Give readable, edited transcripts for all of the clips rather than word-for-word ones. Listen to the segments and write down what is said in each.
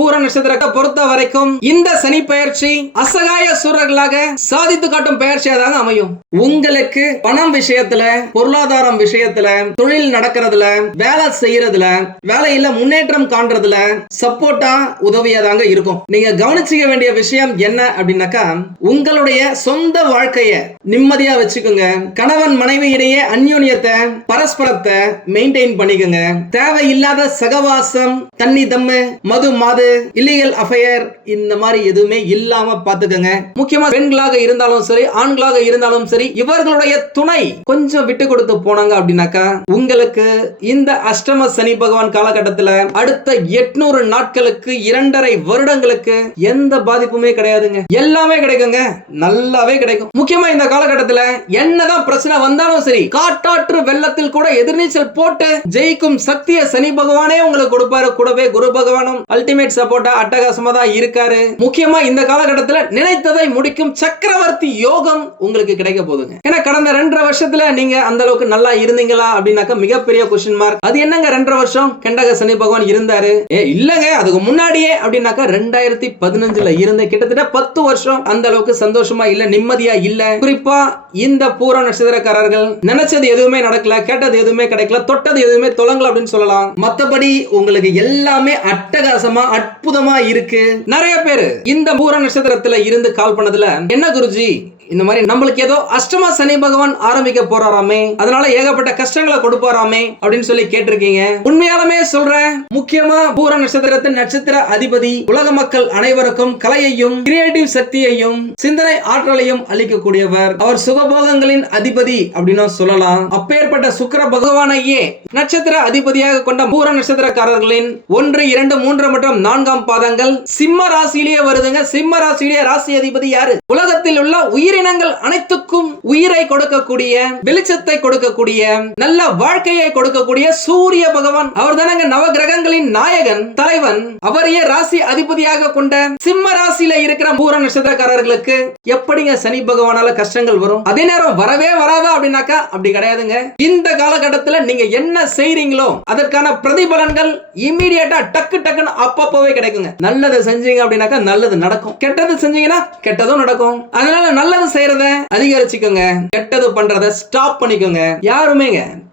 பூர நட்சத்திரத்தை பொறுத்த வரைக்கும் இந்த சனி பெயர்ச்சி அசகாய சூரர்களாக சாதித்து காட்டும் பெயர்ச்சியாக அமையும். உங்களுக்கு பணம் விஷயத்துல, பொருளாதாரம் விஷயத்துல, தொழில் நடக்கிறதுல, வேலை செய்யறதுல, வேலையில முன்னேற்றம் காண்றதுல சப்போர்ட்டா உதவியதாங்க இருக்கும். நீங்க கவனிச்சுக்க வேண்டிய விஷயம் என்ன அப்படின்னாக்கா, உங்களுடைய சொந்த வாழ்க்கைய நிம்மதியா வச்சுக்கோங்க. கணவன் மனைவி இடையே அந்யோன்யத்தை, பரஸ்பரத்தை மெயின்டைன் பண்ணிக்கோங்க. தேவையில்லாத சகவாசம், தண்ணி தம்மு, மது மாது, இல்லீகல் அஃபையர் இந்த மாதிரி எதுவுமே இல்லாம பாத்துக்கங்க. முக்கியமா பெண்களாக இருந்தாலும் சரி, ஆண்களாக இருந்தாலும் சரி, இவர்களுடைய துணை கொஞ்சம் விட்டு கொடுத்து போனாங்க அப்படின்னாக்கா உங்களுக்கு இந்த அஷ்டம சனி பகவான் காலகட்டத்தில் அடுத்த 800 நாட்களுக்கு 2.5 வருடங்களுக்கு எந்த பாதிப்புமே கிடையாதுங்க. எல்லாமே கிடைக்குங்க, நல்லாவே கிடைக்கும். முக்கியமா இந்த காலகட்டத்தில் என்னதான் பிரச்சனை வந்தாலும் சரி, காட்டாற்று வெள்ளத்தில் கூட எதிர்நீச்சல் போட்டு ஜெயிக்கும் சக்தியை சனி பகவானே உங்களுக்கு கொடுப்பாரு. கூடவே குரு பகவானும் அல்டிமேட் சப்போர்ட்டா அட்டகாசமா தான் இருக்காரு. முக்கியமா இந்த காலகட்டத்தில் நினைத்ததை முடிக்கும் சக்கரவர்த்தி யோகம் உங்களுக்கு கிடைக்க போகுதுங்க. ஏன்னா கடந்த 2.5 வருஷத்துல நீங்க அந்த அளவுக்கு நல்லா இருந்தீங்களா அப்படின்னாக்க மிகப்பெரிய கொஸ்டின் மார்க். அது என்னங்க 2.5 வருஷம் கெண்டக சனி பகவான் இருந்தாரு? இல்லங்க, அதுக்கு முன்னாடியே அப்படின்னாக்கா 2015ல இருந்த கிட்டத்தட்ட 10 வருஷம் அந்த அளவுக்கு சந்தோஷமா இல்ல, நிம்மதியா இல்ல. குறிப்பா இந்த பூர நட்சத்திரக்காரர்கள் நினைச்சது எதுவுமே நடக்கல, கேட்டது எதுவுமே கிடைக்கல, தொட்டது எதுவுமே தொலங்கல அப்படின்னு சொல்லலாம். மத்தபடி உங்களுக்கு எல்லாமே அட்டகாசமா அற்புதமா இருக்கு. நிறைய பேரு இந்த பூர நட்சத்திரத்துல இருந்து கால் பண்ணதுல, என்ன குருஜி இந்த மாதிரி நம்மளுக்கு ஏதோ அஷ்டம சனி பகவான் ஆரம்பிக்க போறாராமே, அதனால ஏகப்பட்ட கஷ்டங்களை கொடுப்பாராமே அப்படின்னு சொல்லி கேட்டிருக்கீங்க. உண்மையாலுமே சொல்றேன், முக்கியமா பூர நட்சத்திரத்தின் நட்சத்திர அதிபதி உலக மக்கள் அனைவருக்கும் கலையையும் கிரியேட்டிவ் சக்தியையும் சிந்தனை ஆற்றலையும் அளிக்கக்கூடியவர். அவர் சுகபோகங்களின் அதிபதி அப்படின்னு சொல்லலாம். அப்பேற்பட்ட சுக்கிர பகவானையே நட்சத்திர அதிபதியாக கொண்ட பூர நட்சத்திரக்காரர்களின் 1, 2, 3 மற்றும் 4ஆம் பாதங்கள் சிம்ம ராசியிலேயே வருதுங்க. சிம்ம ராசியிலேயே ராசி அதிபதி யாரு? உலகத்தில் உள்ள உயிரினங்கள் அனைத்துக்கும் உயிரை கொடுக்கக்கூடிய, வெளிச்சத்தை கொடுக்கக்கூடிய, நல்ல வாழ்க்கையை கொடுக்கக்கூடிய சூரிய பகவான். அவர் தானங்க நவகிரகங்களின் நாயகன், தலைவன். அவரையே ராசி அதிபதியாக கொண்ட சிம்ம ராசியில இருக்கிற பூர நட்சத்திரக்காரர்களுக்கு எப்படிங்க சனி பகவானால கஷ்டங்கள் வரும்? அதே நேரம் வரவே வராதா அப்படின்னாக்கா அப்படி கிடையாதுங்க. இந்த காலகட்டத்தில் நீங்க என்ன செய்றீங்களோ அதற்கான பிரதிபலன்கள் இம்மீடியட்டா டக்கு டக்குன்னு அப்பப்போவே கிடைக்குங்க. நல்லது செஞ்சீங்க அப்படின்னாக்கா நல்லது நடக்கும், கெட்டது செஞ்சீங்கன்னா கெட்டதும் நடக்கும். அதனால நல்லது செய்யறத அதிகரிச்சுக்கோங்க, கெட்டது பண்றத ஸ்டாப் பண்ணிக்கோங்க. யாருமே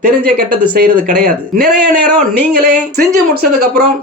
தெரிஞ்ச கெட்டது செய்யறது கிடையாது. நிறைய நேரம் நீங்களே செஞ்சு முடிச்சதுக்கு அப்புறம்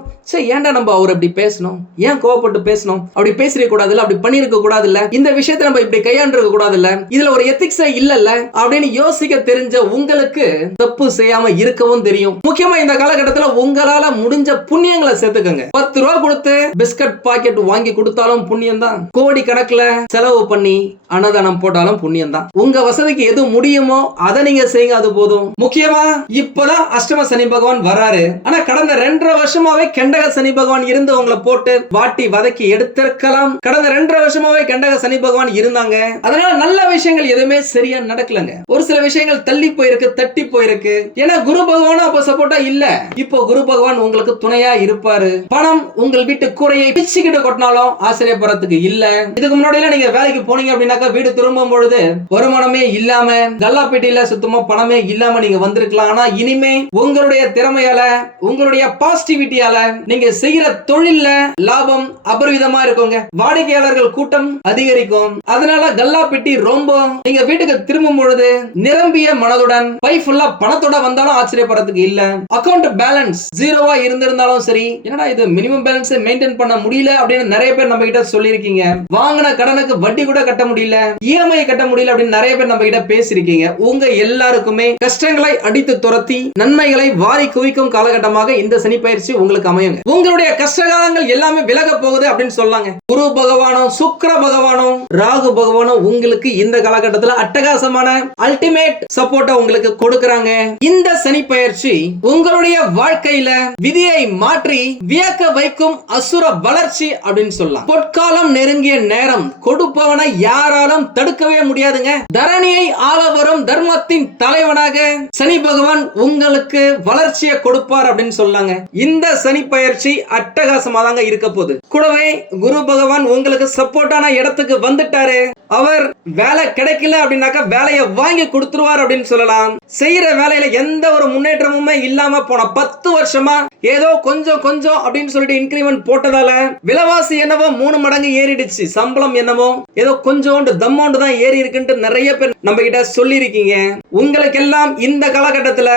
ஏன்டா நம்ம அவர் அப்படி பேசணும், ஏன் கோவப்பட்டு பேசணும், அப்படி பேசிருக்க கூடாதுல்ல, அப்படி பண்ணிருக்க கூடாதுல்ல, இந்த விஷயத்தை நம்ம இப்படி கையாண்டிருக்க கூடாதுல்ல, இதுல ஒரு எத்திக்ஸ் இல்லல்ல அப்படின்னு யோசிக்க தெரிஞ்ச உங்களுக்கு தப்பு செய்யாம இருக்கவும் தெரியும். முக்கியமா இந்த காலகட்டத்தில் உங்களால முடிஞ்ச புண்ணியங்களை சேர்த்துக்கோங்க. 10 ரூபா கொடுத்து பிஸ்கட் பாக்கெட் வாங்கி கொடுத்தாலும் புண்ணியம் தான். கோடி கணக்குல செலவு பண்ணி அன்னதானம் போட்டாலும் புண்ணியம் தான். உங்க வசதிக்கு எது முடியுமோ அதை நீங்க செய்யுங்க, அது போதும். முக்கியமா இப்பதான் அஷ்டம சனி பகவான் வராரு. ஆனா கடந்த 2.5 வருஷமாவே கெண்டக சனி பகவான் இருந்து உங்களை போட்டு வாட்டி வதக்கி எடுத்திருக்கலாம். கடந்த 2.5 வருஷமாவே கெண்டக சனி பகவான் இருந்தாங்க. அதனால நல்ல விஷயங்கள் எதுவுமே சரியா நடக்கலங்க. ஒரு சில விஷயங்கள் தள்ளி போயிருக்கு, தட்டி போயிருக்கு. ஏன்னா குரு பகவானும் அப்ப சப்போர்ட்டா இல்ல. இப்போ குரு பகவான் உங்களுக்கு துணையா இருப்பாரு. பணம் உங்கள் வீட்டு கூரையை பிச்சுக்கிட்டு கொட்டினாலும் ஆச்சரியப்படுறதுக்கு இல்ல. இதுக்கு முன்னாடி நீங்க வேலைக்கு போனீங்க அப்படின்னாக்கா வீடு திரும்பும் பொழுது வருமானமே இல்லாம, கல்லாப்பேட்டியில சுத்தமா பணமே இல்லாம நீங்க வந்திருக்கலாம். ஆனா இனிமே உங்களுடைய திறமையால, உங்களுடைய பாசிட்டிவிட்டியால நீங்க செய்யற தொழில்ல லாபம் அபரிவிதமா இருக்குங்க. வாடிக்கையாளர்கள் கூட்டம் அதிகரிக்கும். அதனால கல்லாப்பெட்டி ரொம்ப நீங்க வீட்டுக்கு திரும்பும் பொழுது நிரம்பிய மனதுடன், பை ஃபுல்லா பணத்தோட வந்தாலும் ஆச்சரியப்படுறதுக்கு இல்ல. அக்கவுண்ட் பேலன்ஸ் ஜீரோவா இருந்திருந்தாலும் சரி, என்னடா இது மினிமம் பேலன்ஸ் மெயின்டைன் பண்ண முடியல அப்படின்னு நிறைய பேர் நம்ம கிட்ட சொல்லிருக்கீங்க. வாங்கின கடனுக்கு வட்டி கூட கட்ட முடியல, இஎம்ஐ கட்ட முடியல அப்படின்னு நிறைய பேர் நம்ம கிட்ட பேசிருக்கீங்க. உங்க எல்லாருக்குமே கஷ்டங்களை அடித்து துரத்தி நன்மைகளை வாரி குவிக்கும் காலகட்டமாக இந்த சனி பயிற்சி உங்களுக்கு அமையுங்க. உங்களுடைய கஷ்டகாலங்கள் எல்லாமே விலக போகுது அப்படின்னு சொல்லாங்க. குரு பகவானும் சுக்கிர பகவானும் ராகு பகவானும் உங்களுக்கு இந்த காலகட்டத்தில் அட்டகாசமான அல்டிமேட் சப்போர்ட்டை உங்களுக்கு கொடுக்கறாங்க. இந்த சனி பயிற்சி உங்களுடைய வாழ்க்கையில விதியை மாற்றி வியக்க வைக்கும் அசுர வளர்ச்சி அப்படின்னு சொல்லலாம். பொற்காலம் நெருங்கிய நேரம், கொடுப்பவனை யாராலும் தடுக்கவே முடியாதுங்க. தரணியை ஆள வரும் தர்மத்தின் தலைவனாக சனி பகவான் உங்களுக்கு வளர்ச்சியை கொடுப்பார் அப்படின்னு சொல்லாங்க. இந்த சனி பயிற்சி அட்டகாசமா தாங்க இருக்க போகுது. கூடவே குரு பகவான் உங்களுக்கு சப்போர்ட்டான இடத்துக்கு வந்துட்டாரு. அவர் வேலை கிடைக்கல அப்படின்னாக்கா வேலையை வாங்கி கொடுத்துருவார் அப்படின்னு சொல்லலாம். செய்யற வேலையில எந்த ஒரு முன்னேற்றமுமே இல்லாம போன 10 வருஷமா ஏதோ கொஞ்சம் கொஞ்சம் அப்படின்னு சொல்லிட்டு இன்கிரிமெண்ட் போட்டதால விலைவாசி என்னவோ 3 மடங்கு ஏறிடுச்சு. சம்பளம் என்னவோ ஏதோ கொஞ்சோண்டு தம்மோண்டு தான் ஏறி இருக்குன்னு நிறைய பேர் நம்ம கிட்ட சொல்லி இருக்கீங்க. உங்களுக்கு எல்லாம் இந்த காலகட்டத்துல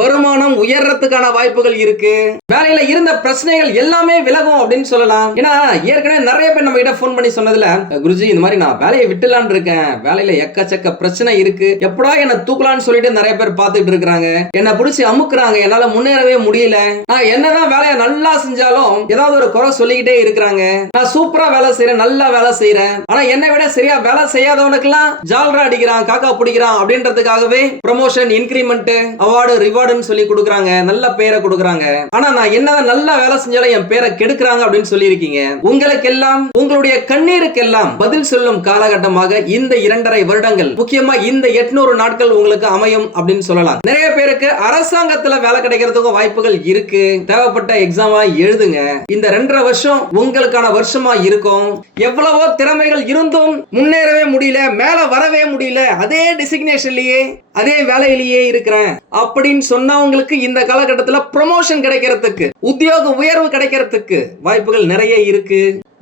வருமானம் உயர்றதுக்கான வாய்ப்புகள் இருக்கு. வேலையில இருந்த பிரச்சனைகள் எல்லாமே விலகும் அப்படின்னு சொல்லலாம். ஏன்னா ஏற்கனவே நிறைய பேர் நம்ம கிட்ட போன் பண்ணி சொன்னதுல, குருஜி இந்த மாதிரி நான் வேலையை விட்டுலான்னு இருக்கேன், வேலையில எக்கச்சக்க பிரச்சனை இருக்கு, எப்படா என்ன தூக்கலான்னு சொல்லிட்டு நிறைய பேர் பார்த்துட்டு இருக்காங்க. என்ன பிடிச்சி அமுக்குறாங்க, என்னால முன்னேறவே முடியல. நான் என்னதான் வேலையை நல்லா செஞ்சாலும் ஏதாவது ஒரு குறை சொல்லிக்கிட்டே இருக்கிறாங்க. நான் சூப்பரா வேலை செய்யறேன், நல்லா வேலை செய்யறேன், ஆனா என்னை விட சரியா வேலை செய்யாதவனுக்கு எல்லாம் ஜால்ரா அடிக்கிறான், காக்கா பிடிக்கிறான் அப்படின்றதுக்காகவே ப்ரமோஷன், இன்கிரிமெண்ட், அவார்டு, ரிவார்டுன்னு சொல்லி கொடுக்குறாங்க, நல்ல பேரை கொடுக்குறாங்க. ஆனா நான் என்னதான் நல்லா வேலை செஞ்சாலும் என் பேரை கெடுக்கிறாங்க அப்படின்னு சொல்லி இருக்கீங்க. உங்களுக்கு எல்லாம் உங்களுடைய கண்ணீருக்கு எல்லாம் பதில் சொல்லும் காலகட்டமாக இந்த 2.5 வருடங்கள், முக்கியமா இந்த 800 நாட்கள் உங்களுக்கு அமையும் அப்படின்னு சொல்லலாம். நிறைய பேருக்கு அரசாங்கத்துல வேலை கிடைக்கிறதுக்கும் வாய்ப்புகள் இருக்கு. தேவைப்பட்ட எக்ஸாமா எழுதுங்க. இந்த 2.5 வருஷம் உங்களுக்கான வருஷமா இருக்கும். எவ்வளவோ திறமைகள் இருந்தும் முன்னேறவே முடியல, மேல வரவே முடியல, அதே டெசிக்னேஷன்லயே அதே வேலையிலேயே இருக்கிறேன் அப்படின்னு சொன்னவங்களுக்கு இந்த காலகட்டத்தில் ப்ரமோஷன் கிடைக்கிறதுக்கு, உத்தியோக உயர்வு கிடைக்கிறதுக்கு வாய்ப்புகள் நிறைய இருக்கு.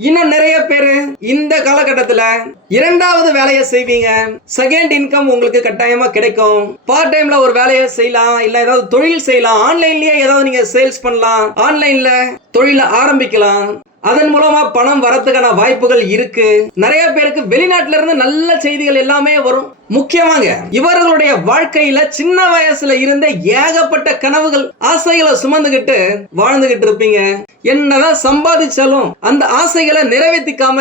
இன்னும் நிறைய பேரு இந்த காலகட்டத்துல 2வது வேலையை செய்வீங்க. செகண்ட் இன்கம் உங்களுக்கு கட்டாயமா கிடைக்கும். பார்ட் டைம்ல ஒரு வேலையை செய்யலாம், இல்ல ஏதாவது தொழில் செய்யலாம், ஆன்லைன்லயே ஏதாவது நீங்க சேல்ஸ் பண்ணலாம், ஆன்லைன்ல தொழில ஆரம்பிக்கலாம். அதன் மூலமா பணம் வரதுக்கான வாய்ப்புகள் இருக்கு. நிறைய பேருக்கு வெளிநாட்டுல இருந்து நல்ல செய்திகள் எல்லாமே வரும். முக்கியமாக இவர்களுடைய வாழ்க்கையில சின்ன வயசுல இருந்த ஏகப்பட்ட கனவுகள், ஆசைகளை சுமந்துகிட்டு வாழ்ந்துகிட்டு இருப்பீங்க. என்னதான் சம்பாதிச்சாலும் அந்த ஆசைகளை நிறைவேற்றிக்காம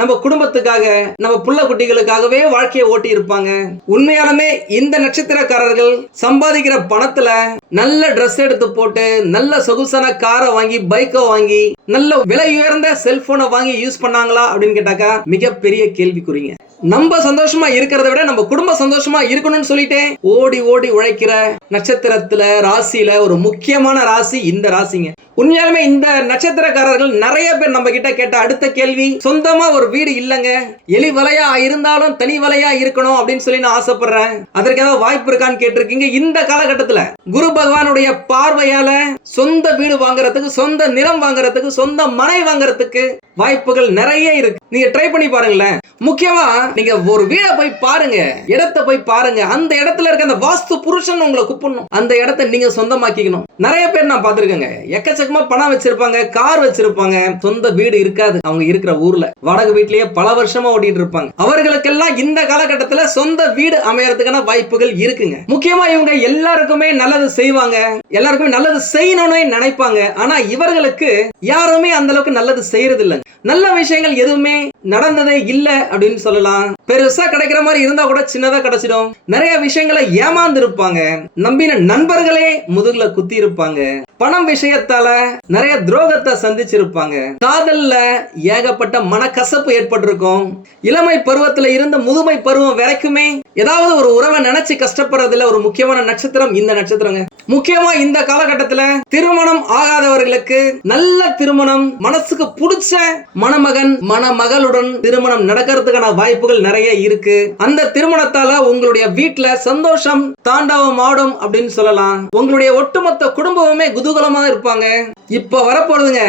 நம்ம குடும்பத்துக்காக, நம்ம புள்ள குட்டிகளுக்காகவே வாழ்க்கையை ஓட்டி இருப்பாங்க. உண்மையாலுமே இந்த நட்சத்திரக்காரர்கள் சம்பாதிக்கிற பணத்துல நல்ல ட்ரெஸ் எடுத்து போட்டு, நல்ல சொகுசான காரை வாங்கி, பைக்கை வாங்கி, நல்ல விலை உயர்ந்த செல்போனை வாங்கி யூஸ் பண்ணாங்களா அப்படின்னு கேட்டாக்கா மிகப்பெரிய கேள்விக்குறிங்க. நம்ம சந்தோஷமா இருக்கிறத விட நம்ம குடும்ப சந்தோஷமா இருக்கணும்னு சொல்லிட்டு ஓடி ஓடி உழைக்கிற நட்சத்திரத்துல, ராசியில ஒரு முக்கியமான ராசி இந்த ராசிங்க. உண்மையாலுமே இந்த நட்சத்திரக்காரர்கள் நிறைய பேர் நம்ம கிட்ட கேட்ட அடுத்த கேள்வி, சொந்தமா ஒரு வீடு இல்லங்க, எலி வலையா இருந்தாலும் தனி வலையா இருக்கணும் அப்படின்னு சொல்லி நான் ஆசைப்படுறேன், அதற்கு ஏதாவது வாய்ப்பு இருக்கான்னு கேட்டிருக்கீங்க. இந்த காலகட்டத்துல குரு பகவானுடைய பார்வையால சொந்த வீடு வாங்குறதுக்கு, சொந்த நிலம் வாங்குறதுக்கு, சொந்த மனை வாங்குறதுக்கு வாய்ப்புகள் நிறைய இருக்கு. நீங்க ட்ரை பண்ணி பாருங்களேன். முக்கியமா நீங்க ஒரு வீடை போய் பாருங்க, இடத்தை போய் பாருங்க. அந்த இடத்துல இருக்க அந்த வாஸ்து புருஷன் உங்களை கூப்பிடணும். அந்த இடத்தை நீங்க சொந்தமாக்கிக்கணும். நிறைய பேர் நான் பார்த்திருக்கேங்க, எக்கச்சக்கமா பணம் வச்சிருப்பாங்க, கார் வச்சிருப்பாங்க, சொந்த வீடு இருக்காது. அவங்க இருக்கிற ஊர்ல வாடகை வீட்லயே பல வருஷமா ஓட்டிட்டு இருப்பாங்க. அவர்களுக்கெல்லாம் இந்த காலகட்டத்துல சொந்த வீடு அமையறதுக்கான வாய்ப்புகள் இருக்குங்க. முக்கியமா இவங்க எல்லாருக்குமே நல்லது செய்வாங்க, எல்லாருக்குமே நல்லது செய்யணும்னு நினைப்பாங்க. ஆனா இவர்களுக்கு யாருமே அந்த அளவுக்கு நல்லது செய்யறது இல்லைங்க. நல்ல விஷயங்கள் எதுவுமே நடந்ததே இல்ல அப்படின்னு சொல்லலாம். பெருசா கிடைக்கிற மாதிரி இருந்தா கூட சின்னதா கிடைச்சிடும். நிறைய விஷயங்களை ஏமாந்து இருப்பாங்க. நம்பின நண்பர்களே முதுகுல குத்தி இருப்பாங்க. பணம் விஷயத்தால நிறைய துரோகத்தை சந்திச்சிருப்பாங்க. காதல்ல ஏகப்பட்ட மனக்கசப்பு ஏற்பட்டிருக்கும். இளமை பருவத்துல இருந்து முதுமை பருவம் வரைக்குமே ஏதாவது ஒரு உறவை நினைச்சு கஷ்டப்படுறதுல ஒரு முக்கியமான நட்சத்திரம் இந்த நட்சத்திரங்க. முக்கியமா இந்த காலகட்டத்துல திருமணம் ஆகாதவர்களுக்கு நல்ல திருமணம், மனசுக்கு பிடிச்ச மணமகன் மணமகளுடன் திருமணம் நடக்கிறதுக்கான வாய்ப்புகள் நிறைய இருக்கு. அந்த திருமணத்தால உங்களுடைய வீட்டுல சந்தோஷம் தாண்டவம் ஆடும் அப்படின்னு சொல்லலாம். உங்களுடைய ஒட்டுமொத்த குடும்பமே குதூகலமா இருப்பாங்க. இப்ப வரப்போறதுங்க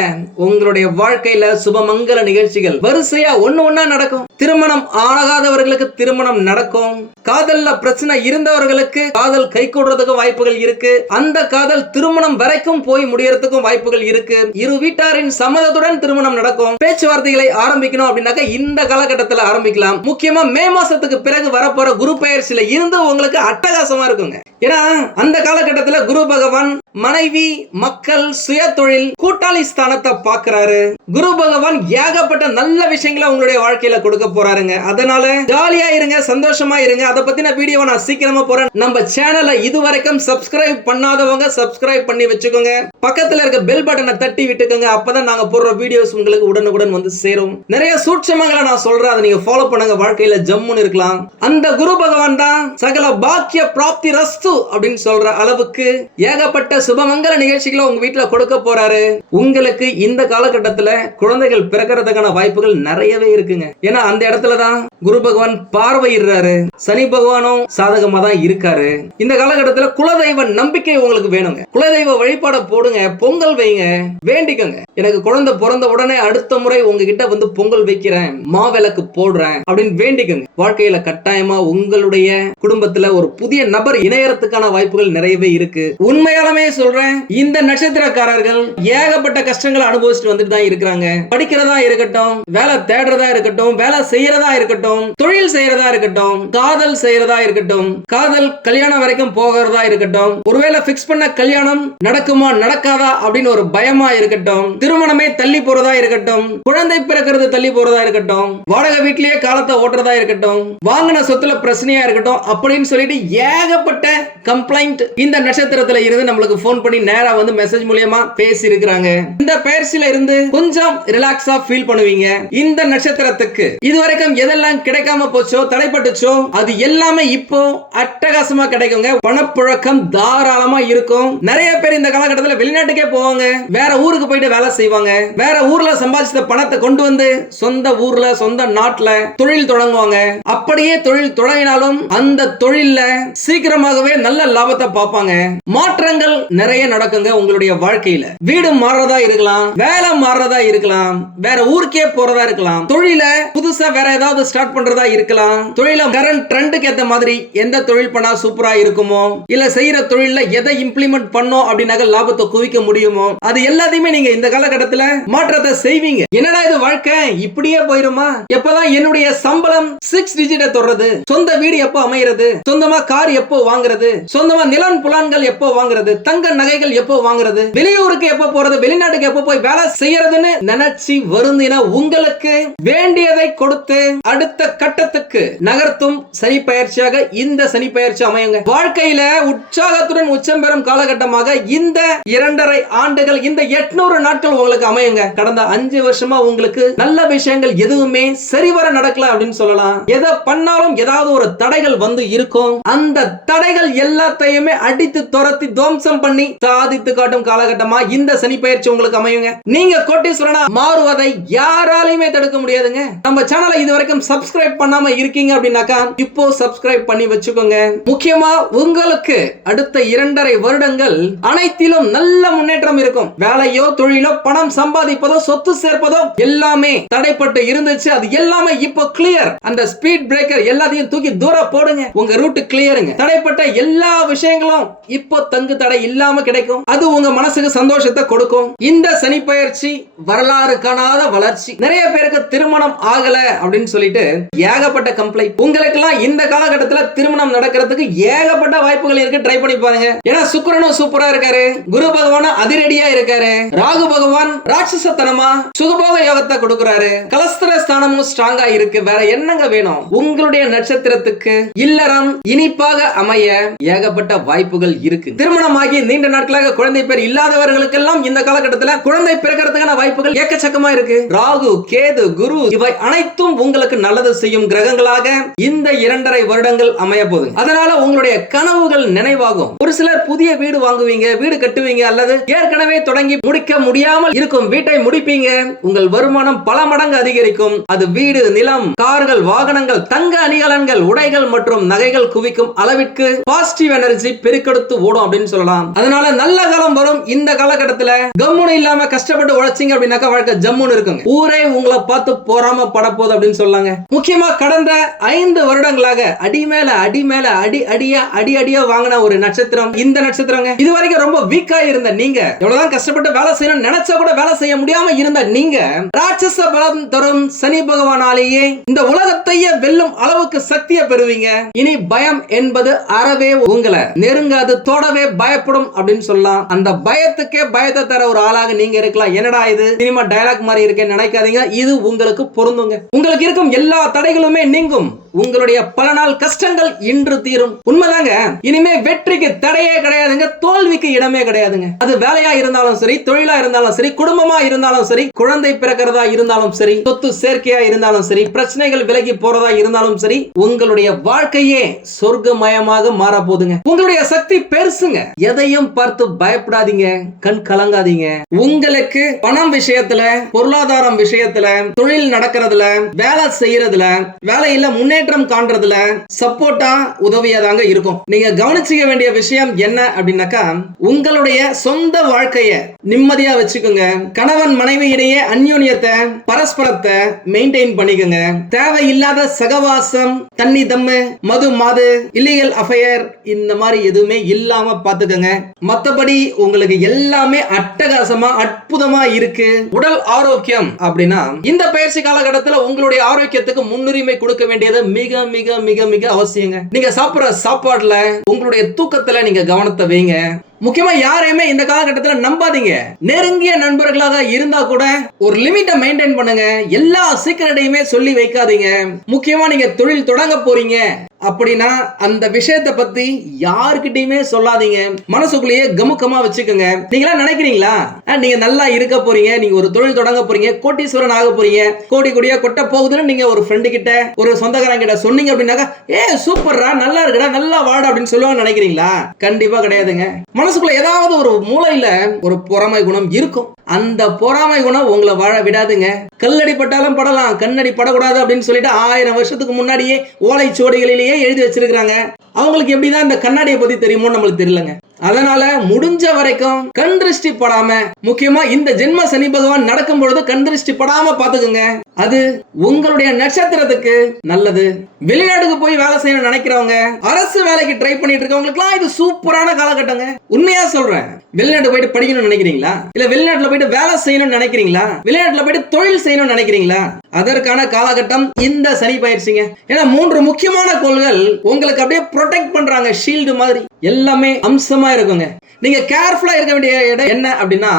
உங்களுடைய வாழ்க்கையில சுபமங்கல நிகழ்ச்சிகள் வரிசையா ஒண்ணா நடக்கும். திருமணம் ஆகாதவர்களுக்கு திருமணம் நடக்கும். காதல்ல பிரச்சனை இருந்தவர்களுக்கு காதல் கை கூடுறதுக்கு வாய்ப்புகள் இருக்கு. அந்த காதல் திருமணம் வரைக்கும் போய் முடியறதுக்கும் வாய்ப்புகள் இருக்கு. இரு வீட்டாரின் சம்மதத்துடன் திருமணம் நடக்கும். பேச்சுவார்த்தைகளை ஆரம்பிக்கணும் அப்படின்னாக்க இந்த காலகட்டத்தில் ஆரம்பிக்கலாம். முக்கியமா மே மாசத்துக்கு பிறகு வரப்போற குரு பெயர்ச்சியில இருந்து உங்களுக்கு அட்டகாசமா இருக்குங்க. ஏன்னா அந்த காலகட்டத்தில் குரு பகவான் மனைவி, மக்கள், சுய தொழில், கூட்டாளி ஸ்தானத்தை பார்க்கிறாரு. குரு பகவான் ஏகப்பட்ட நல்ல விஷயங்களை உங்களுடைய வாழ்க்கையில கொடுக்க போறாருங்க. அதனால ஜாலியா இருங்க, சந்தோஷமா இருங்க. அதை பத்தின வீடியோ நான் சீக்கிரமா போறேன். நம்ம சேனலை இதுவரைக்கும் சப்ஸ்கிரைப் பண்ணாதவங்க சப்ஸ்கிரைப் பண்ணி வச்சுக்கோங்க. பக்கத்துல இருக்க பெல் பட்டனை தட்டி விட்டுக்கோங்க. அப்பதான் நாங்க போடுற வீடியோஸ் உங்களுக்கு உடனுக்குடன் வந்து சேரும். நிறைய சூட்சமங்களை நான் சொல்றேன், அதை நீங்க ஃபாலோ பண்ணுங்க. வாழ்க்கையில ஜம்முன்னு இருக்கலாம். அந்த குரு பகவான் தான் சகல பாக்கிய பிராப்தி ரஸ்து அப்படின்னு சொல்ற அளவுக்கு ஏகப்பட்ட சுபமங்கல நிகழ்ச்சிகளை உங்க வீட்டுல கொடுக்க போறாரு. உங்களுக்கு இந்த காலகட்டத்துல குழந்தைகள் பிறக்கிறதுக்கான வாய்ப்புகள் நிறையவே இருக்குங்க. ஏன்னா அந்த இடத்துலதான் குரு பகவான் பார்வையிடுறாரு. சனி பகவானும் சாதகமா தான் இருக்காரு. இந்த காலகட்டத்துல குலதெய்வ நம்பிக்கை உங்களுக்கு வேணுங்க. குலதெய்வ வழிபாட போடுங்க, பொங்கல் வைங்க, வேண்டிக்கங்க. எனக்கு குழந்தை பிறந்த உடனே அடுத்த முறை உங்ககிட்ட வந்து பொங்கல் வைக்கிறேன், மாவிளக்கு போடுறேன் அப்படின்னு வேண்டிக்கங்க. வாழ்க்கையில கட்டாயமா உங்களுடைய குடும்பத்துல ஒரு புதிய நபர் இணையறதுக்கான வாய்ப்புகள் நிறையவே இருக்கு. உண்மையாலுமே சொல்றேன், இந்த நட்சத்திரக்காரர்கள் ஏகப்பட்ட கஷ்டங்களை அனுபவிச்சுட்டு வந்துட்டு தான் இருக்கிறாங்க. படிக்கிறதா இருக்கட்டும், வேலை தேடுறதா இருக்கட்டும், வேலை செய்யறதா இருக்கட்டும், தொழில் செய்யறதா இருக்கட்டும், காதல் செய்யறதா இருக்கட்டும், காதல் கல்யாணம் வரைக்கும் போகிறதா இருக்கட்டும், ஒருவேளை பிக்ஸ் பண்ண கல்யாணம் நடக்குமா நடக்காதா அப்படின்னு ஒரு பயமா இருக்கட்டும், திருமணமே தள்ளி போறதா இருக்கட்டும், குழந்தை பிறக்கிறது தள்ளி போறதா இருக்கட்டும், வாடகை வீட்லயே காலத்தை ஓட்டுறதா இருக்கட்டும், வாங்கின சொத்துல பிரச்சனையா இருக்கட்டும் அப்படின்னு சொல்லிட்டு ஏகப்பட்ட கம்ப்ளைண்ட் இந்த நட்சத்திரத்துல இருந்து நம்மளுக்கு போன் பண்ணி நேரா வந்து மெசேஜ் மூலமா பேசி இருக்கிறாங்க. இந்த பயிற்சியில இருந்து கொஞ்சம் ரிலாக்ஸா ஃபீல் பண்ணுவீங்க. இந்த நட்சத்திரத்துக்கு இதுவரைக்கும் எதெல்லாம் கிடைக்காம போச்சோ, தடைப்பட்டுச்சோ, அது எல்லாமே இப்போ அட்டகாசமா கிடைக்குங்க. பணப்புழக்கம் தாராளமா இருக்கும். நிறைய பேர் இந்த காலகட்டத்தில் வெளிநாட்டுக்கே போவாங்க, வேற ஊருக்கு போயிட்டு வேலை செய்வாங்க, வேற ஊர்ல சம்பாதிச்ச பணத்தை கொண்டு வந்து சொந்த ஊர்ல சொந்த நாட்டுல தொழில் தொடங்குவாங்க. அப்படியே தொழில் தொடங்கினாலும் அந்த தொழில்ல சீக்கிரமாகவே நல்ல லாபத்தை பார்ப்பாங்க. மாற்றங்கள் நிறைய நடக்குங்க உங்களுடைய வாழ்க்கையில. வீடு மாறுறதா இருக்கலாம், வேலை மாறுறதா இருக்கலாம், வேற ஊருக்கே போறதா இருக்கலாம், தொழில புதுசா வேற ஏதாவது ஸ்டார்ட் பண்றதா இருக்கலாம், தொழில கரண்ட் ட்ரெண்டுக்கு ஏத்த மாதிரி எந்த தொழில் பண்ணா சூப்பரா இருக்குமோ, இல்ல செய்யற தொழில எதை இம்ப்ளிமெண்ட் பண்ணோம் அப்படின்னாக்க லாபத்தை குவிக்க முடியுமோ, அது எல்லாத்தையுமே நீங்க இந்த காலகட்டத்துல மாற்றத்தை செய்வீங்க. என்னடா இது வாழ்க்கை இப்படியே போயிருமா, எப்பதான் என்னுடைய சம்பளம் 6 டிஜிட்டை தொடர்றது, சொந்த வீடு எப்போ அமைகிறது, சொந்தமா கார் எப்போ வாங்குறது, சொந்தமா நிலம் புலான்கள் எப்போ வாங்குறது, தங்க நகைகள் எப்போ வாங்குறது, வெளியூருக்கு எப்போ போறது, வெளிநாட்டுக்கு எப்போ போய் வேலை செய்யறதுன்னு நினைச்சு வருந்தின உங்களுக்கு வேண்டியதை கொடுத்து அடுத்த கட்டத்துக்கு நகர்த்தும் சனி பயிற்சியாக இந்த சனி பயிற்சி அமையுங்க. வாழ்க்கையில உற்சாகத்துடன் உச்சம் பெறும் காலகட்டமாக இந்த 2.5 ஆண்டுகள், இந்த 800 நாட்கள் உங்களுக்கு அமையுங்க. கடந்த 5 வருஷமா உங்களுக்கு நல்ல விஷயங்கள் எதுவுமே சரிவர நடக்கல அப்படின்னு சொல்லலாம். எதை பண்ணாலும் ஏதாவது ஒரு தடைகள் வந்து இருக்கும். அந்த தடைகள் எல்லாத்தையுமே அடித்து துரத்தி துவம்சம் பண்ணி சாதித்து காட்டும் காலகட்டமா இந்த சனி பயிற்சி உங்களுக்கு அமையுங்க. நீங்க கோட்டீஸ்வரனா மாறுவதை யாராலையுமே தடுக்க முடியாதுங்க. நம்ம சேனலை இதுவரைக்கும் சப்ஸ்கிரைப் பண்ணாம இருக்கீங்க அப்படின்னாக்கா இப்போ சப்ஸ்கிரைப் பண்ணி வச்சுக்கோங்க. முக்கியமா உங்களுக்கு அடுத்த 2.5 வருடங்கள் அனைத்திலும் நல்ல முன்னேற்றம் இருக்கும். வேலையோ தொழிலோ பணம் சம்பாதிப்பதோ சொத்து சேர்ப்பதோ எல்லாமே தடைப்பட்டு இருந்துச்சு, அது எல்லாமே இப்போ கிளியர். அந்த ஸ்பீட் பிரேக்கர் எல்லாத்தையும் தூக்கி தூர போடுங்க, உங்க ரூட் கிளியருங்க. தடைப்பட்ட எல்லா விஷயங்களும் இப்போ தங்கு தடை இல்லாம கிடைக்கும். அது உங்க மனசுக்கு சந்தோஷத்தை கொடுக்கும். இந்த சனி பயிற்சி வரலாறு காணாத வளர்ச்சி. நிறைய பேருக்கு திருமணம் ஆகல அப்படின்னு சொல்லிட்டு ஏகப்பட்ட கம்ப்ளைண்ட். உங்களுக்கு எல்லாம் இந்த காலகட்டத்தில் திருமணம் நடக்கிறதுக்கு ஏகப்பட்ட வாய்ப்புகள் இருக்கு. ட்ரை பண்ணி பாருங்க. ஏன்னா சுக்கிரனும் சூப்பரா இருக்காரு, குரு பகவான் அதிரடியா இருக்காரு, ராகு பகவான் ராட்சசத்தனமா சுகபோக யோகத்தை கொடுக்கிறாரு, கலஸ்திர ஸ்தானமும் ஸ்ட்ராங்கா இருக்கு. வேற என்னங்க வேணும்? உங்களுடைய நட்சத்திரத்துக்கு இல்லறம் இனிப்பாக அமைய ஏகப்பட்ட வாய்ப்புகள் இருக்கு. திருமணமாகி நீண்ட நாட்களாக குழந்தை பேர் இல்லாதவர்களுக்கெல்லாம் இந்த காலகட்டத்தில் குழந்தை பிறக்கிறதுக்கான வாய்ப்புகள் ஏக்கச்சக்கமா இருக்கு. ராகு, கேது, குரு இவை அனைத்தும் உங்களுக்கு நல்லது செய்யும் கிரகங்களாக இந்த 2.5 வருடங்கள் அமைய போகுது. அதனால உங்களுடைய கனவுகள் நினைவாகும். ஒரு சிலர் புதிய வீடு வாங்குவீங்க, வீடு கட்டுவீங்க, அல்லது ஏற்கனவே தொடங்கி முடிக்க முடியாமல் இருக்கும் வீட்டை முடிப்பீங்க. உங்கள் வருமானம் பல மடங்கு அதிகரிக்கும். அது வீடு, நிலம், கார்கள், வாகனங்கள், தங்க அணிகலன்கள், உடைகள் மற்றும் நகைகள் குவிக்கும் அளவிற்கு பாசிட்டிவ் எனர்ஜி பெருக்கெடுத்து ஓடும் அப்படின்னு சொல்லலாம். அதனால நல்ல காலம் வரும். இந்த காலகட்டத்தில் கம்முனு இல்லாம கஷ்டப்பட்டு உழைச்சிங்க அப்படின்னாக்கா வாழ்க்கை ஜம்முன்னு இருக்குங்க. ஊரே உங்களை பார்த்து போராம படப்போது அப்படின்னு சொல்லாங்க. முக்கியமா கடந்த 5 வருடங்களாக அடி மேல அடி மேல அடி அடியா அடி அடியா வாங்கின ஒரு நட்சத்திரம் இந்த நட்சத்திரங்க. இதுவரைக்கும் ரொம்ப வீக்கா இருந்த நீங்க, எவ்வளவுதான் கஷ்டப்பட்டு வேலை செய்யணும் நினைச்சா கூட வேலை செய்ய முடியாம இருந்த நீங்க, ராட்சச பலம் தரும் சனி பகவானாலேயே இந்த உலகத்தையே வெல்லும் அளவுக்கு சக்தியை பெறுவீங்க. இனி பயம் என்பது அறவே உங்களை நெருங்காது, தொடவே பயப்படும் அப்படின்னு சொல்லலாம். அந்த பயத்துக்கே பயத்தை தர ஒரு ஆளாக நீங்க இருக்கலாம். என்னடா இது சினிமா டயலாக் மாதிரி இருக்கேன்னு நினைக்காதீங்க, இது உங்களுக்கு பொருந்துங்க. உங்களுக்கு இருக்கும் எல்லா தடைகளுமே நீங்கும். உங்களுடைய பல நாள் கஷ்டங்கள் இன்று தீரும். உண்மைதாங்க. இனிமே வெற்றிக்கு தடையே கிடையாதுங்க, தோல்விக்கு இடமே கிடையாதுங்க. அது வேலையா இருந்தாலும் சரி, தொழிலா இருந்தாலும் சரி, குடும்பமா இருந்தாலும் சரி, குழந்தை பிறக்கிறதா இருந்தாலும் சரி, சொத்து சேர்க்கையா இருந்தாலும் சரி, பிரச்சனைகள் விலகி போறதா இருந்தாலும் சரி, உங்களுடைய வாழ்க்கையே சொர்க்கமயமாக மாற போதுங்க. உங்களுடைய சக்தி பெருசுங்க. எதையும் பார்த்து பயப்படாதீங்க, கண் கலங்காதீங்க. உங்களுக்கு பணம் விஷயத்துல, பொருளாதாரம் விஷயத்துல, தொழில் நடக்கிறதுல, வேலை செய்யறதுல, வேலையில முன்னேற்றம் காண்றதுல சப்போர்ட்டா உதவியாதாங்க இருக்கும். நீங்க கவனிச்சுக்க வேண்டிய விஷயம் என்ன அப்படின்னாக்கா, உங்களுடைய சொந்த வாழ்க்கைய நிம்மதியா வச்சுக்கோங்க. கணவன் மனைவி இடையே அந்யோன்யத்தை, பரஸ்பரத்தை மெயின்டைன் பண்ணிக்கோங்க. தேவையில்லாத சகவாசம், தண்ணி தம்மு, மது மாது, இல்லீகல் அஃபையர் இந்த மாதிரி எதுவுமே இல்லாம பாத்துக்கோங்க. மத்தபடி உங்களுக்கு எல்லாமே அட்டகாசமா அற்புதமா இருக்கு. உடல் ஆரோக்கியம் அப்படின்னா இந்த பயிற்சி காலகட்டத்தில் உங்களுடைய ஆரோக்கியத்துக்கு முன்னுரிமை கொடுக்க வேண்டியது மிக மிக மிக மிக அவசியங்க. நீங்க சாப்பிடுற சாப்பாடுல, உங்களுடைய தூக்கத்துல நீங்க கவனத்தை வைங்க. முக்கியமா யாரையுமே இந்த காலகட்டத்தில் நம்பாதீங்க. நெருங்கிய நண்பர்களாக இருந்தா கூட ஒரு லிமிட்டை மெயின்டைன் பண்ணுங்க. எல்லா சீக்கிரட்டையுமே சொல்லி வைக்காதீங்க. முக்கியமா நீங்க தொழில் தொடங்க போறீங்க அப்படின்னா அந்த விஷயத்தை பத்தி யாருக்கிட்டையுமே சொல்லாதீங்க. மனசுக்குள்ளேயே கமுக்கமா வச்சுக்கோங்க. நீங்களா நினைக்கிறீங்களா நீங்க நல்லா இருக்க போறீங்க, நீங்க ஒரு தொழில் தொடங்க போறீங்க, கோட்டீஸ்வரன் ஆக போறீங்க, கோடி கோடியா கொட்ட போகுதுன்னு நீங்க ஒரு ஃப்ரெண்டு கிட்ட, ஒரு சொந்தக்காரங்க கிட்ட சொன்னீங்க அப்படின்னாக்கா, சூப்பர்ரா, நல்லா இருக்குடா, நல்லா வாடா அப்படின்னு சொல்லுவாங்க நினைக்கிறீங்களா? கண்டிப்பா கிடையாதுங்க. மனசுக்குள்ள ஏதாவது ஒரு மூலையில ஒரு பொறாமை குணம் இருக்கும். அந்த பொறாமை குணம் உங்களை வாழ விடாதுங்க. கல்லடி பட்டாலும் படலாம், கண்ணடி படக்கூடாது அப்படின்னு சொல்லிட்டு 1000 வருஷத்துக்கு முன்னாடியே ஓலைச்சுவடிகளிலேயே எழுதி வச்சிருக்காங்க. அவங்களுக்கு எப்படிதான் இந்த கண்ணாடியை பத்தி தெரியுமோ நம்மளுக்கு தெரியலங்க. அதனால முடிஞ்ச வரைக்கும் கண் திருஷ்டி படாம, முக்கியமா இந்த ஜென்ம சனி பகவான் நடக்கும் பொழுது கண் திருஷ்டி படாம பாத்துக்குங்க. அது உங்களுடைய நட்சத்திரத்துக்கு நல்லது. வெளிநாட்டுக்கு போய் வேலை செய்யணும்னு நினைக்கிறவங்க, அரசு வேலைக்கு ட்ரை பண்ணிட்டு இருக்கவங்களுக்குலாம் இது சூப்பரான காலகட்டங்க. உண்மையா சொல்றேன். வெளிநாட்டு போயிட்டு படிக்கணும்னு நினைக்கிறீங்களா? இல்ல வெளிநாட்டுல போயிட்டு வேலை செய்யணும்னு நினைக்கிறீங்களா? வெளிநாட்டுல போயிட்டு தொழில் செய்யணும்னு நினைக்கிறீங்களா? அதற்கான காலகட்டம் இந்த சனி பயிற்சிங்க. ஏன்னா 3 முக்கியமான கோள்கள் உங்களுக்கு அப்படியே ப்ரொடெக்ட் பண்றாங்க, ஷீல்டு மாதிரி. எல்லாமே அம்சமா இருக்குங்க. நீங்க கேர்ஃபுல்லா இருக்க வேண்டிய இடம் என்ன அப்படின்னா,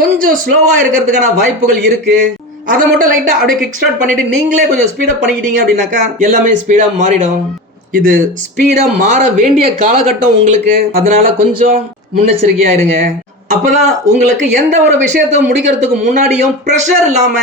கொஞ்சம் ஸ்லோவா இருக்கிறதுக்கான வாய்ப்புகள் இருக்கு. அதை மட்டும் லைட்டா அப்படியே கிக் ஸ்டார்ட் பண்ணிட்டு நீங்களே கொஞ்சம் ஸ்பீடப் பண்ணிக்கிட்டீங்க அப்படின்னாக்கா எல்லாமே ஸ்பீடா மாறிடும். இது ஸ்பீடா மாற வேண்டிய காலகட்டம் உங்களுக்கு. அதனால கொஞ்சம் முன்னெச்சரிக்கையா இருங்க. அப்பதான் உங்களுக்கு எந்த ஒரு விஷயத்தை முடிக்கிறதுக்கு முன்னாடியும் பிரஷர் இல்லாம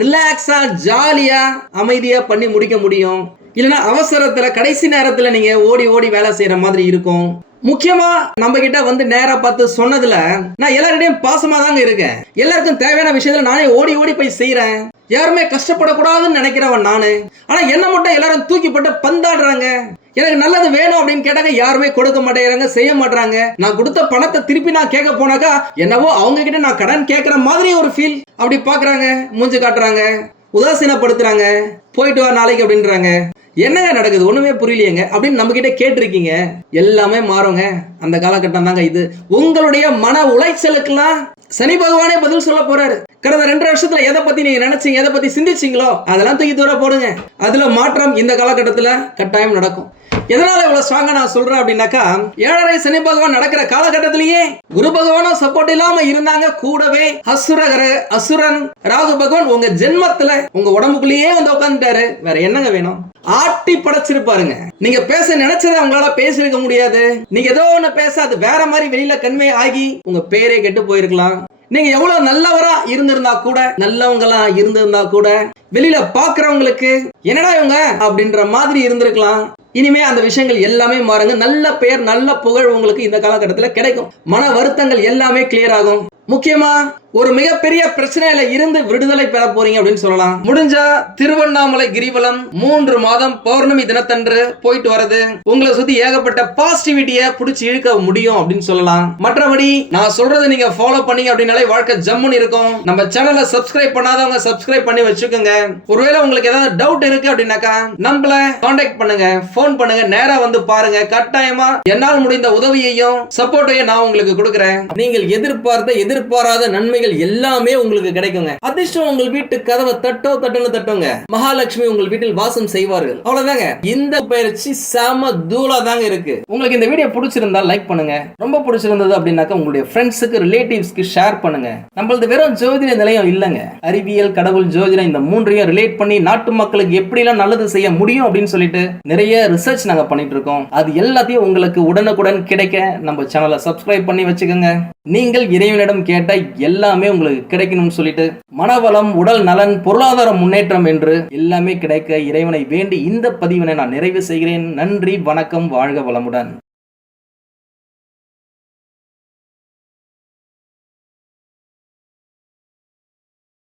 ரிலாக்ஸா, ஜாலியா, அமைதியா பண்ணி முடிக்க முடியும். இல்லைன்னா அவசரத்துல கடைசி நேரத்துல நீங்க ஓடி ஓடி வேலை செய்யற மாதிரி இருக்கும். முக்கியமா நம்ம கிட்ட வந்து நேரா பார்த்து சொன்னதுல நான் எல்லாரிடையும் பாசமா தாங்க இருக்கேன். எல்லாருக்கும் தேவையான விஷயத்துல நானே ஓடி ஓடி போய் செய்யறேன். யாருமே கஷ்டப்படக்கூடாதுன்னு நினைக்கிறவன் நானு. ஆனா என்ன மட்டும் எல்லாரும் தூக்கி போட்டு பந்தாடுறாங்க. எனக்கு நல்லது வேணும் அப்படின்னு கேட்டாங்க, யாருமே கொடுக்க மாட்டேங்கிறாங்க, செய்ய மாட்டாங்க. நான் கொடுத்த பணத்தை திருப்பி நான் கேட்க போனாக்கா என்னவோ அவங்க கிட்ட நான் கடன் கேட்கற மாதிரி ஒரு ஃபீல். அப்படி பாக்குறாங்க, மூஞ்சி காட்டுறாங்க, உதாசீனப்படுத்துறாங்க, போயிட்டு வா நாளைக்கு அப்படின்றாங்க. என்னங்க நடக்குது, ஒண்ணுமே புரியலையேங்க அப்படின்னு நம்ம கிட்ட கேட்டிருக்கீங்க. எல்லாமே மாறுங்க. அந்த காலகட்டம் தாங்க இது. உங்களுடைய மன உளைச்சலுக்கெல்லாம் சனி பகவானே பதில் சொல்ல போறாரு. கடந்த 2 வருஷத்துல எதை பத்தி நீங்க நினைச்சீங்க, எதை பத்தி சிந்திச்சீங்களோ அதெல்லாம் தூக்கி தூர போடுங்க. அதுல மாற்றம் இந்த காலகட்டத்துல கட்டாயம் நடக்கும். எதனால இவ்வளவு ஸ்ட்ராங்கா நான் சொல்றேன் அப்படின்னாக்கா, 7.5 சனி பகவான் நடக்கிற காலகட்டத்திலேயே குரு பகவானும் சப்போர்ட் இல்லாம இருந்தாங்க. கூடவே அசுரன் ராகு பகவான் உங்க ஜென்மத்துல உங்க உடம்புக்குள்ளேயே வந்து உட்காந்துட்டாரு. வேற என்னங்க வேணும்? ஆட்டி படைச்சிருப்பாருங்க. நீங்க பேச நினைச்சதை உங்களால பேசிருக்க முடியாது. நீங்க ஏதோ ஒண்ணு பேச அது வேற மாதிரி வெளியில கன்வே ஆகி உங்க பேரே கெட்டு போயிருக்கலாம். நீங்க எவ்வளவு நல்லவரா இருந்திருந்தா கூட, நல்லவங்களா இருந்திருந்தா கூட வெளியில பாக்குறவங்களுக்கு என்னடா இவங்க அப்படின்ற மாதிரி இருந்திருக்கலாம். இனிமே அந்த விஷயங்கள் எல்லாமே மாறுங்க. நல்ல பெயர், நல்ல புகழ் உங்களுக்கு இந்த காலகட்டத்தில் கிடைக்கும். மன வருத்தங்கள் எல்லாமே கிளியர் ஆகும். முக்கியமா ஒரு மிகப்பெரிய பிரச்சனையில இருந்து விடுதலை பெற போறீங்க அப்படின்னு சொல்லலாம். முடிஞ்சா திருவண்ணாமலை கிரிவலம் 3 மாதம் பௌர்ணமி தினத்தன்று போயிட்டு வரது உங்களை சுத்தி ஏகப்பட்ட பாசிட்டிவிட்டியை புடிச்சு இழுக்க முடியும் அப்படின்னு சொல்லலாம். மற்றபடி நான் சொல்றது நீங்க ஃபாலோ பண்ணீங்க அப்படின்னாலே வாழ்க்கை ஜம்முன்னு இருக்கும். நம்ம சேனலை சப்ஸ்கிரைப் பண்ணாதவங்க சப்ஸ்கிரைப் பண்ணி வச்சுக்கோங்க. ஒருவேளை உங்களுக்கு ஏதாவது டவுட் இருக்கு அப்படின்னாக்கா நம்மள கான்டாக்ட் பண்ணுங்க, போன் பண்ணுங்க, நேரா வந்து பாருங்க. கட்டாயமா என்னால் முடிந்த உதவியையும் சப்போர்ட்டையும் நான் உங்களுக்கு கொடுக்கிறேன். நீங்கள் எதிர்பாராத நன்மைகள் எல்லாமே உங்களுக்கு கிடைக்குங்க. அதிர்ஷ்டம் உங்கள் வீட்டு கதவை தட்டுங்க. மகாலட்சுமி உங்கள் வீட்டில் வாசம் செய்வார்கள். அவ்வளவுதாங்க. இந்த பயிற்சி செம தூளா தாங்க இருக்கு. உங்களுக்கு இந்த வீடியோ பிடிச்சிருந்தா லைக் பண்ணுங்க. ரொம்ப பிடிச்சிருந்தது அப்படின்னாக்கா உங்களுடைய ஃப்ரெண்ட்ஸுக்கு, ரிலேட்டிவ்ஸ்க்கு ஷேர் பண்ணுங்க. நம்மளது வெறும் ஜோதிட நிலையம் இல்லங்க. அறிவியல், கடவுள், ஜோதிடம் இந்த 3ஐயும் ரிலேட் பண்ணி நாட்டு மக்களுக்கு எப்படி எல்லாம் நல்லது செய்ய முடியும் அப்படின்னு சொல்லிட்டு நிறைய ரிசர்ச் நாங்க பண்ணிட்டு இருக்கோம். அது எல்லாத்தையும் உங்களுக்கு உடனுக்குடன் கிடைக்க நம்ம சேனலை சப்ஸ்கிரைப் பண்ணி வச்சுக்கோங்க. நீங்கள் இறைவனிடம் கேட்ட எல்லாமே உங்களுக்கு கிடைக்கணும்னு சொல்லிட்டு மனவளம், உடல் நலன், பொருளாதார முன்னேற்றம் என்று எல்லாமே கிடைக்க இறைவனை வேண்டி இந்த பதிவினை நான் நிறைவு செய்கிறேன். நன்றி, வணக்கம், வாழ்க வளமுடன்.